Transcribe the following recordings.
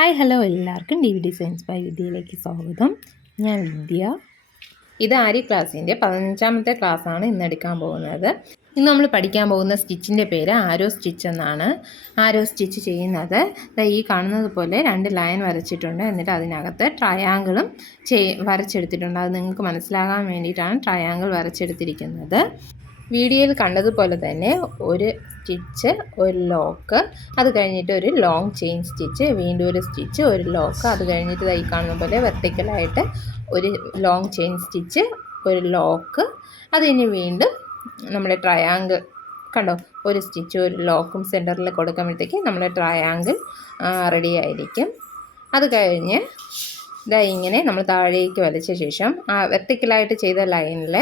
Hi hello എല്ലാവർക്കും DVD science by വിദ്യയിലേക്ക് സ്വാഗതം. ഞാൻ വിദ്യ. ഇത് ആര്യ ക്ലാസ്സിൻ്റെ 15ാമത്തെ ക്ലാസ്സാണ് ഇന്ന് എടുക്കാൻ പോകുന്നത്. ഇന്ന് നമ്മൾ പഠിക്കാൻ പോകുന്ന സ്റ്റിച്ചിൻ്റെ പേര് ആരോ സ്റ്റിച്ച് എന്നാണ്. ആരോ സ്റ്റിച്ച് ചെയ്യുന്നത് ഈ കാണുന്നത് പോലെ 2 ലൈൻ വരച്ചിട്ടുണ്ട്. എന്നിട്ട് അതിനകത്ത് ട്രയാങ്കിളും വരച്ചെടുത്തിട്ടുണ്ട്. അത് നിങ്ങൾക്ക് മനസ്സിലാകാൻ വേണ്ടിയിട്ടാണ് ട്രയാങ്കിൾ വരച്ചെടുത്തിരിക്കുന്നത്. വീഡിയോയിൽ കണ്ടതുപോലെ തന്നെ ഒരു സ്റ്റിച്ച്, ഒരു ലോക്ക്, അത് കഴിഞ്ഞിട്ട് ഒരു ലോങ് ചെയിൻ സ്റ്റിച്ച്, വീണ്ടും ഒരു സ്റ്റിച്ച്, ഒരു ലോക്ക്, അത് കഴിഞ്ഞിട്ട് ഈ കാണുന്ന പോലെ വെർട്ടിക്കലായിട്ട് ഒരു ലോങ് ചെയിൻ സ്റ്റിച്ച്, ഒരു ലോക്ക്, അത് കഴിഞ്ഞ് വീണ്ടും നമ്മുടെ ട്രയാങ്കിൾ കണ്ടോ, ഒരു സ്റ്റിച്ച് ഒരു ലോക്കും സെൻറ്ററിൽ കൊടുക്കുമ്പോഴത്തേക്ക് നമ്മുടെ ട്രയാങ്കിൾ റെഡി ആയിരിക്കും. അത് കഴിഞ്ഞ് ഇങ്ങനെ നമ്മൾ താഴേക്ക് വലിച്ച ശേഷം വെർട്ടിക്കലായിട്ട് ചെയ്ത ലൈനിൽ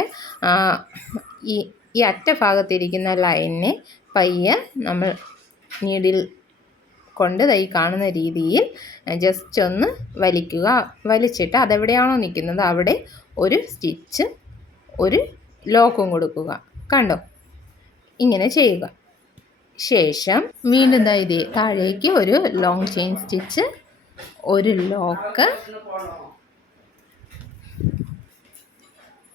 ഈ അറ്റ ഭാഗത്തിരിക്കുന്ന ലൈനിനെ പയ്യെ നമ്മൾ നീഡിൽ കൊണ്ട് ഈ കാണുന്ന രീതിയിൽ ജസ്റ്റ് ഒന്ന് വലിക്കുക. വലിച്ചിട്ട് അതെവിടെയാണോ നിൽക്കുന്നത് അവിടെ ഒരു സ്റ്റിച്ച്, ഒരു ലോക്കും കൊടുക്കുക. കണ്ടോ, ഇങ്ങനെ ചെയ്യുക. ശേഷം വീണ്ടും ഇതേ താഴേക്ക് ഒരു ലോങ് ചെയിൻ സ്റ്റിച്ച്, ഒരു ലോക്ക്,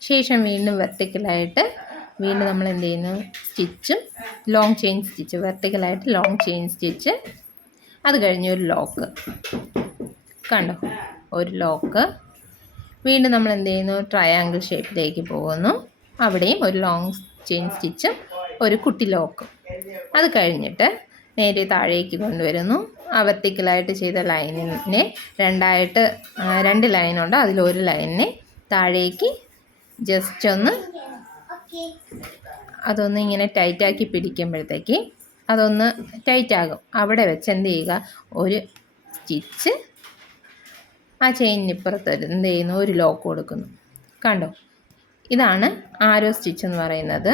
ശേഷം വീണ്ടും വെർട്ടിക്കലായിട്ട് വീണ്ടും നമ്മൾ എന്ത് ചെയ്യുന്നു, സ്റ്റിച്ചും ലോങ് ചെയിൻ സ്റ്റിച്ച്, വെർട്ടിക്കലായിട്ട് ലോങ് ചെയിൻ സ്റ്റിച്ച്, അത് കഴിഞ്ഞ് ഒരു ലോക്ക്. കണ്ടോ, ഒരു ലോക്ക്. വീണ്ടും നമ്മൾ എന്ത് ചെയ്യുന്നു, ട്രയാങ്കിൾ ഷേപ്പിലേക്ക് പോകുന്നു. അവിടെയും ഒരു ലോങ് ചെയിൻ സ്റ്റിച്ചും ഒരു കുട്ടി ലോക്കും. അത് കഴിഞ്ഞിട്ട് നേരെ താഴേക്ക് കൊണ്ടുവരുന്നു. വെർട്ടിക്കലായിട്ട് ചെയ്ത ലൈനിനെ 2 ലൈനുണ്ട്. അതിലൊരു ലൈനിനെ താഴേക്ക് ജസ്റ്റ് അതൊന്ന് ഇങ്ങനെ ടൈറ്റാക്കി പിടിക്കുമ്പോഴത്തേക്ക് അതൊന്ന് ടൈറ്റാകും. അവിടെ വെച്ച് എന്ത് ചെയ്യുക, ഒരു സ്റ്റിച്ച് ആ ചെയിനിപ്പുറത്ത് എന്ത് ചെയ്യുന്നു, ഒരു ലോക്ക് കൊടുക്കുന്നു. കണ്ടോ, ഇതാണ് ആരോ സ്റ്റിച്ച് എന്ന് പറയുന്നത്.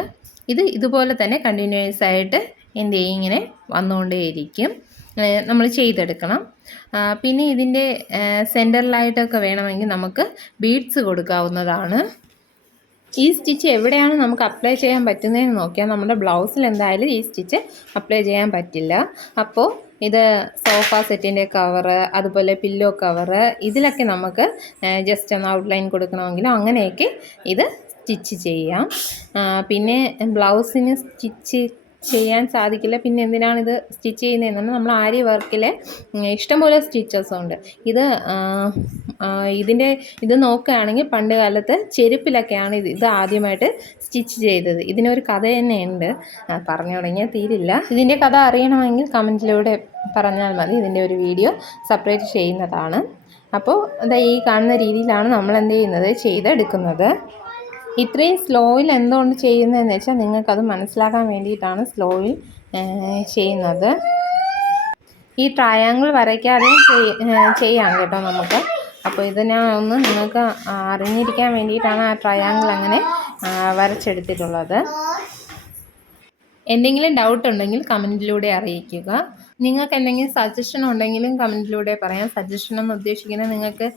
ഇതുപോലെ തന്നെ കണ്ടിന്യൂസ് ആയിട്ട് എന്ത് ചെയ്യും, ഇങ്ങനെ വന്നുകൊണ്ടേയിരിക്കും. നമ്മൾ ചെയ്തെടുക്കണം. പിന്നെ ഇതിൻ്റെ സെൻറ്ററിലായിട്ടൊക്കെ വേണമെങ്കിൽ നമുക്ക് ബീഡ്സ് കൊടുക്കാവുന്നതാണ്. ഈ സ്റ്റിച്ച് എവിടെയാണ് നമുക്ക് അപ്ലൈ ചെയ്യാൻ പറ്റുന്നതെന്ന് നോക്കിയാൽ നമ്മുടെ ബ്ലൗസിൽ എന്തായാലും ഈ സ്റ്റിച്ച് അപ്ലൈ ചെയ്യാൻ പറ്റില്ല. അപ്പോൾ ഇത് സോഫ സെറ്റിൻ്റെ കവറ്, അതുപോലെ പില്ലോ കവറ്, ഇതിലൊക്കെ നമുക്ക് ജസ്റ്റ് ഒന്ന് ഔട്ട്ലൈൻ കൊടുക്കണമെങ്കിലും അങ്ങനെയൊക്കെ ഇത് സ്റ്റിച്ച് ചെയ്യാം. പിന്നെ ബ്ലൗസിന് സ്റ്റിച്ച് ചെയ്യാൻ സാധിക്കില്ല. പിന്നെ എന്തിനാണിത് സ്റ്റിച്ച് ചെയ്യുന്നതെന്ന് നമ്മൾ ആര്യ വർക്കിൽ ഇഷ്ടംപോലെ സ്റ്റിച്ചസ് ഉണ്ട്. ഇത് നോക്കുകയാണെങ്കിൽ പണ്ട് കാലത്ത് ചെരുപ്പിലൊക്കെയാണ് ഇത് ആദ്യമായിട്ട് സ്റ്റിച്ച് ചെയ്തത്. ഇതിനൊരു കഥ തന്നെയുണ്ട്, പറഞ്ഞു തുടങ്ങിയാൽ തീരില്ല. ഇതിൻ്റെ കഥ അറിയണമെങ്കിൽ കമൻറ്റിലൂടെ പറഞ്ഞാൽ മതി. ഇതിൻ്റെ ഒരു വീഡിയോ സെപ്പറേറ്റ് ചെയ്യുന്നതാണ്. അപ്പോൾ ഈ കാണുന്ന രീതിയിലാണ് നമ്മൾ എന്ത് ചെയ്യുന്നത്, ചെയ്തെടുക്കുന്നത്. ഇത്രയും സ്ലോയിൽ എന്തുകൊണ്ട് ചെയ്യുന്നതെന്ന് വെച്ചാൽ നിങ്ങൾക്കത് മനസ്സിലാക്കാൻ വേണ്ടിയിട്ടാണ് സ്ലോയിൽ ചെയ്യുന്നത്. ഈ ട്രയാങ്കിൾ വരയ്ക്കാതെയും ചെയ്യാം കേട്ടോ നമുക്ക്. അപ്പോൾ ഇത് ഞാൻ ഒന്ന് നിങ്ങൾക്ക് അറിഞ്ഞിരിക്കാൻ വേണ്ടിയിട്ടാണ് ആ ട്രയാങ്കിൾ അങ്ങനെ വരച്ചെടുത്തിട്ടുള്ളത്. എന്തെങ്കിലും ഡൗട്ട് ഉണ്ടെങ്കിൽ കമൻറ്റിലൂടെ അറിയിക്കുക. നിങ്ങൾക്ക് എന്തെങ്കിലും സജഷൻ ഉണ്ടെങ്കിലും കമൻറ്റിലൂടെ പറയാം. സജഷൻ എന്ന് ഉദ്ദേശിക്കുന്നത് നിങ്ങൾക്ക്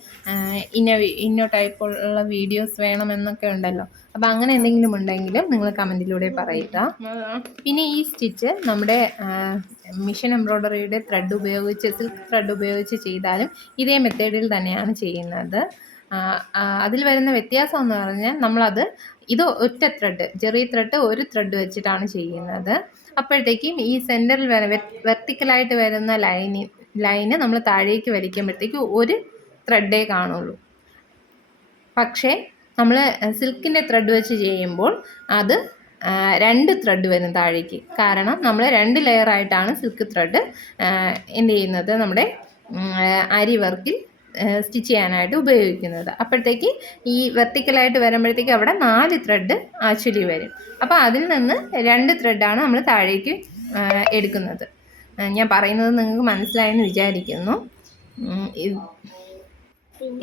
ഇന്ന ടൈപ്പുള്ള വീഡിയോസ് വേണമെന്നൊക്കെ ഉണ്ടല്ലോ. അപ്പോൾ അങ്ങനെ എന്തെങ്കിലും ഉണ്ടെങ്കിലും നിങ്ങൾ കമൻറ്റിലൂടെ പറയുക. പിന്നെ ഈ സ്റ്റിച്ച് നമ്മുടെ മിഷൻ എംബ്രോയ്ഡറിയുടെ സിൽക്ക് ത്രെഡ് ഉപയോഗിച്ച് ചെയ്താലും ഇതേ മെത്തേഡിൽ തന്നെയാണ് ചെയ്യുന്നത്. അതിൽ വരുന്ന വ്യത്യാസം എന്ന് പറഞ്ഞാൽ നമ്മളത് ഒറ്റ ത്രെഡ്, ചെറിയ ത്രെഡ്, ഒരു ത്രെഡ് വെച്ചിട്ടാണ് ചെയ്യുന്നത്. അപ്പോഴത്തേക്കും ഈ സെൻറ്ററിൽ വെർട്ടിക്കലായിട്ട് വരുന്ന ലൈന് നമ്മൾ താഴേക്ക് വലിക്കുമ്പോഴത്തേക്ക് ഒരു ത്രെഡേ കാണുള്ളൂ. പക്ഷേ നമ്മൾ സിൽക്കിൻ്റെ ത്രെഡ് വെച്ച് ചെയ്യുമ്പോൾ അത് 2 ത്രെഡ് വരും താഴേക്ക്. കാരണം നമ്മൾ 2 ലെയറായിട്ടാണ് സിൽക്ക് ത്രെഡ് എന്ത് ചെയ്യുന്നത്, നമ്മുടെ ആരി വർക്കിൽ സ്റ്റിച്ച് ചെയ്യാനായിട്ട് ഉപയോഗിക്കുന്നത്. അപ്പോഴത്തേക്ക് ഈ വെർട്ടിക്കലായിട്ട് വരുമ്പോഴത്തേക്ക് അവിടെ 4 ത്രെഡ് ആക്ച്വലി വരും. അപ്പോൾ അതിൽ നിന്ന് 2 ത്രെഡാണ് നമ്മൾ താഴേക്ക് എടുക്കുന്നത്. ഞാൻ പറയുന്നത് നിങ്ങൾക്ക് മനസ്സിലായെന്ന് വിചാരിക്കുന്നു.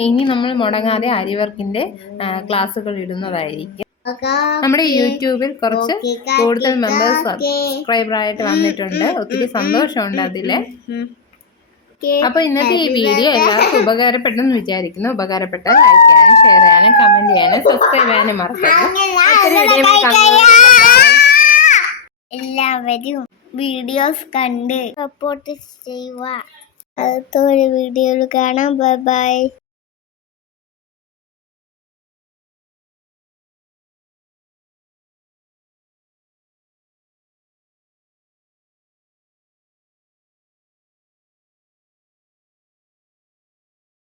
ഇനി നമ്മൾ മുടങ്ങാതെ ആരി വർക്കിൻ്റെ ക്ലാസ്സുകൾ ഇടുന്നതായിരിക്കും. നമ്മുടെ യൂട്യൂബിൽ കുറച്ച് കൂടുതൽ മെമ്പേഴ്സ് സബ്സ്ക്രൈബറായിട്ട് വന്നിട്ടുണ്ട്. ഒത്തിരി സന്തോഷമുണ്ട് അതിൽ. അപ്പോൾ ഇന്നത്തെ ഈ വീഡിയോ എല്ലാവർക്കും ഉപകാരപ്പെട്ടെന്ന് വിചാരിക്കുന്നു. ഉപകാരപ്പെട്ടാൽ ലൈക്ക് ചെയ്യാനും ഷെയർ ചെയ്യാനും കമൻറ്റ് ചെയ്യാനും സബ്സ്ക്രൈബ് ചെയ്യാനും മറക്കരുത്. എല്ലാവരും വീഡിയോസ് കണ്ട് സപ്പോർട്ട് ചെയ്യുക. അടുത്ത ഒരു വീഡിയോയിൽ കാണാം. Bye bye.